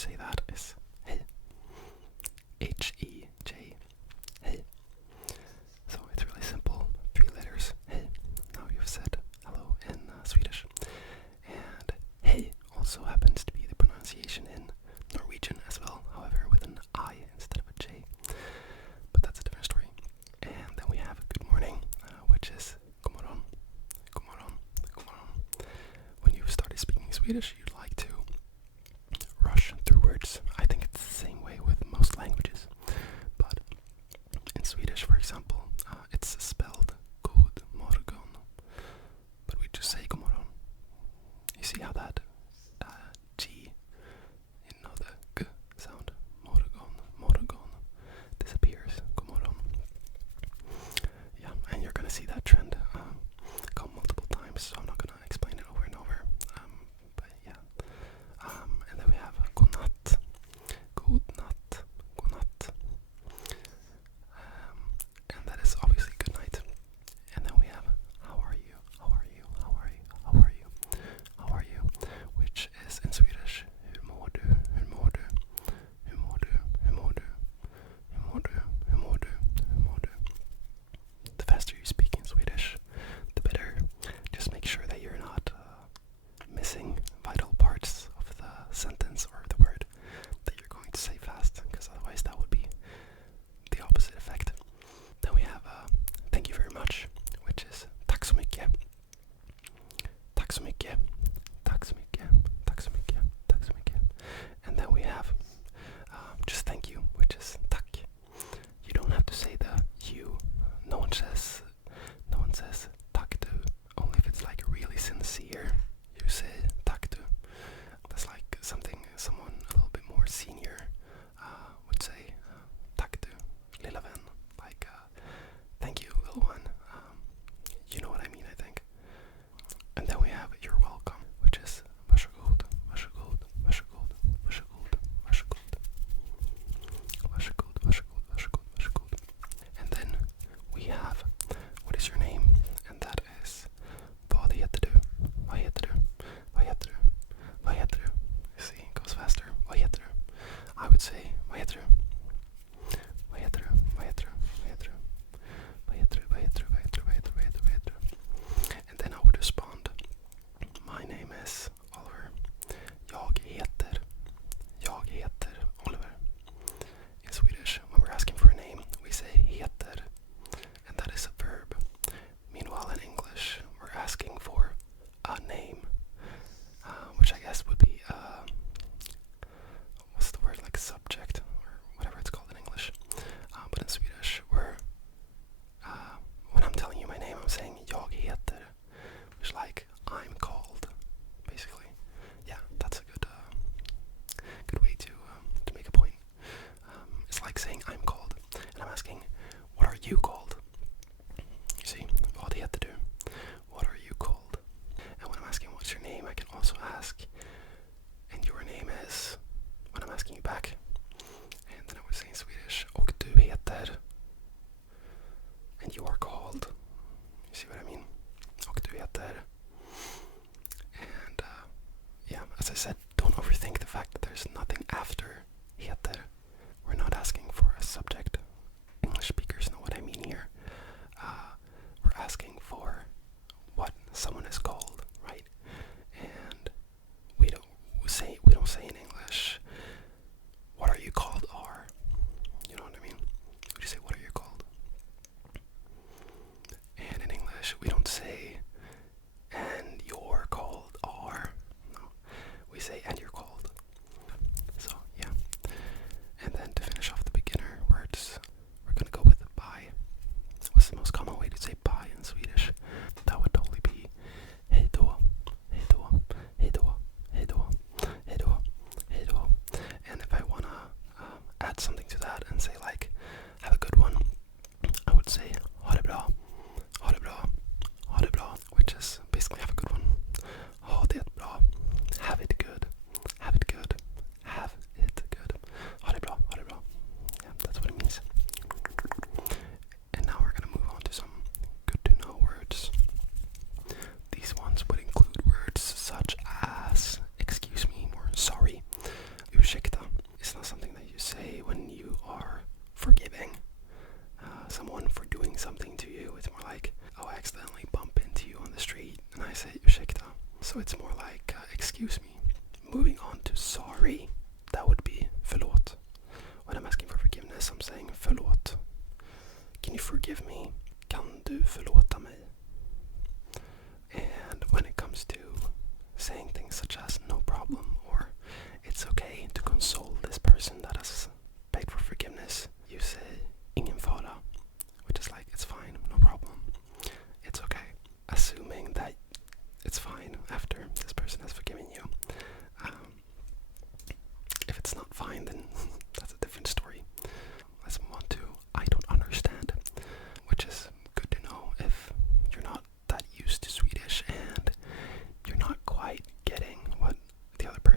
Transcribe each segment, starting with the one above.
say that is hej. H-E-J. Hej. So it's really simple. 3 letters. Hej. Now you've said hello in Swedish. And hej also happens to be the pronunciation in Norwegian as well, however with an I instead of a J. But that's a different story. And then we have good morning, which is god morgon, god morgon, god morgon. When you've started speaking Swedish, you'd like to rush through words. I think it's the same way with most languages. But in Swedish, for example, it's spelled god morgon, but we just say god morgon. You see how that G, the G sound, morgon, morgon, disappears. God morgon. Yeah, and you're gonna see that trend come multiple times, so I'm not gonna explain it over and over. But yeah. And then we have godnatt, godnatt, godnatt. And that is obviously good night. And then we have how are you, how are you, how are you, how are you, how are you.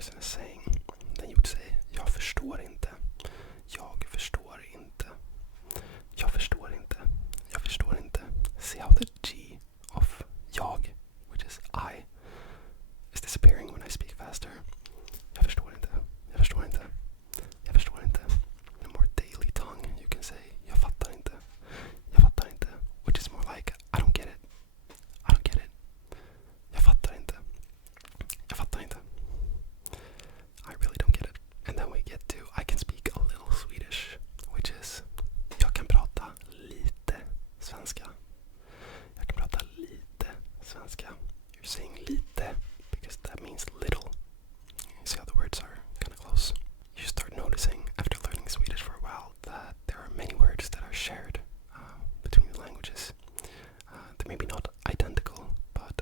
person is saying, then you would say jag förstår inte. Jag förstår inte. Jag förstår inte. Jag förstår inte. See how the G of jag, which is I, is disappearing when I speak faster. Jag förstår inte. Jag förstår inte. Jag förstår inte. In a more daily tongue, you can say jag fattar inte. Jag fattar inte. Which is more like I don't get it. I don't get it. Jag fattar inte. Jag fattar inte. I really don't get it. And then we get to I can speak a little Swedish, which is jag kan prata lite svenska. Jag kan prata lite svenska. You're saying lite because that means little. You see how the words are kind of close. You start noticing after learning Swedish for a while that there are many words that are shared between the languages. They're maybe not identical, but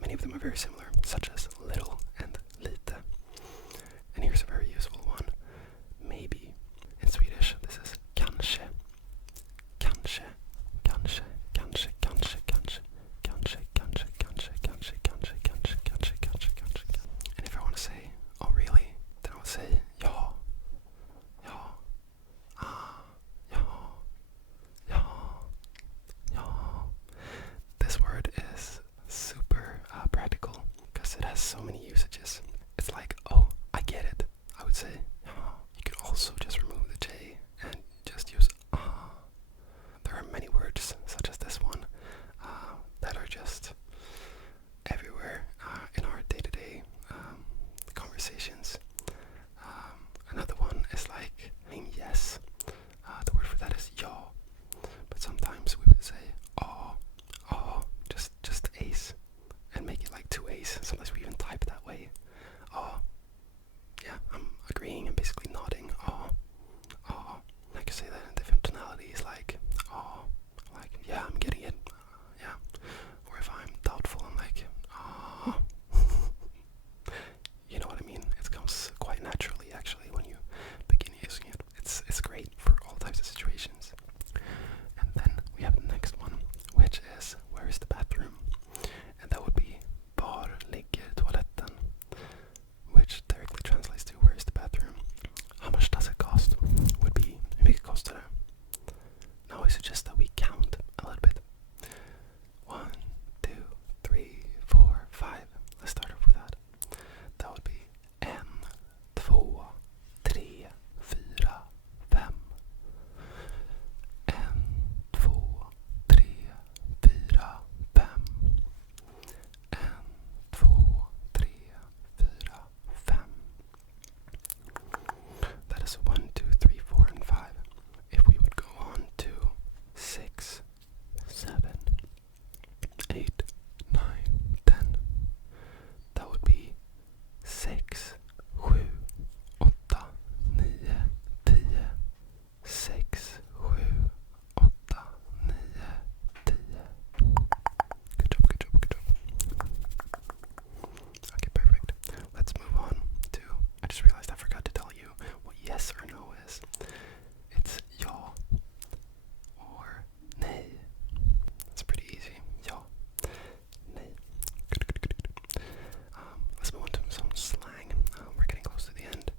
many of them are very similar, such as little and lite. And here's a very useful one. Maybe. In Swedish, this is kanske. Kanske. Kanske. Kanske. Kanske. Kanske. Kanske. Kanske. Kanske. Kanske. Kanske. Kanske. Kanske. Kanske. Kanske. And if I want to say, oh really? Then I would say ja. Ja. Ah. Ja. Ja. Ja. This word is super practical because it has so many usages. It's like, oh, I get it. I would say, oh. You could also just remove the J and just use ah. There are many words, such as this one, that are just everywhere in our day-to-day conversations. Another one is like yes. The word for that is ja. But sometimes we would say just ace, and make it like two a's. Sometimes we even type that way. Yeah, I'm agreeing and basically nodding. I can say that in different tonalities, like like yeah, I'm getting it. Yeah. Or if I'm doubtful, I'm like you know what I mean? It comes quite naturally actually when you begin using it. It's great for all types of situations. And then we have the next one, which is where is the bathroom? And that would be var ligger toaletten? Which directly translates to where is the bathroom? How much does it cost? Would be hur mycket kostar det? Now I suggest that we count a little bit. 1, 2, 3, 4, 5. Let's start off with that. That would be 1, 2, 3, 4, 5. 1, 2, 3, 4, 5. 1, 2, 3, 4, 5. That is 1, 2, 3, 4, and 5. If we would go on to 6, 7, 8, 9, 10, that would be 6, 7, 8, 9, 10. 6, 7, 8, 9, 10. Good job, good job, good job. Okay, perfect. Let's move on to, I just realized I forgot to tell you what yes or no is. It's ja or nej. It's pretty easy. Ja, nej. Good. Let's move on to some slang. We're getting close to the end.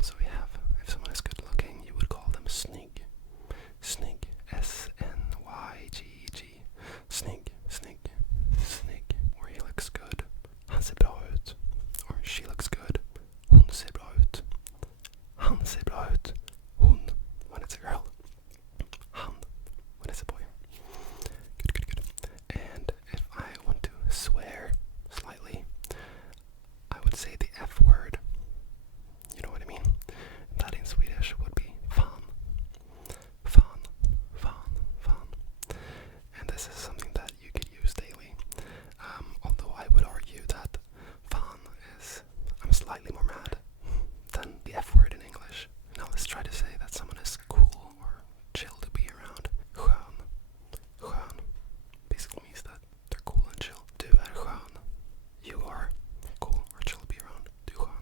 So we have, if someone is good looking, you would call them snygg. Snygg. S-N-Y-G-G. Snygg, snygg, snygg. Or he looks good. Han ser bra ut. Or she looks good. Hon ser bra ut. Han ser bra ut. Hon, when it's a girl. Han, when it's a boy. Good. And if I want to swear slightly, I would say the F word. You know what I mean? That in Swedish would be fan. Fan, fan, fan. And this is something that you could use daily. Although I would argue that fan is, I'm slightly more mad than the F word in English. Now let's try to say that someone is cool or chill to be around. Skön. Skön basically means that they're cool and chill. Du är skön. You are cool or chill to be around. Du är skön.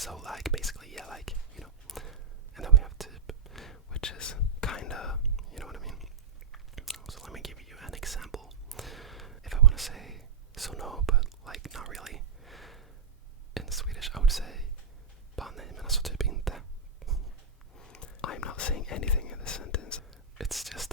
So like basically, yeah, like, you know, and then we have typ, which is kinda, you know what I mean? So let me give you an example. If I want to say so no, but like not really. In Swedish I would say bara nej men alltså typ inte. I'm not saying anything in this sentence. It's just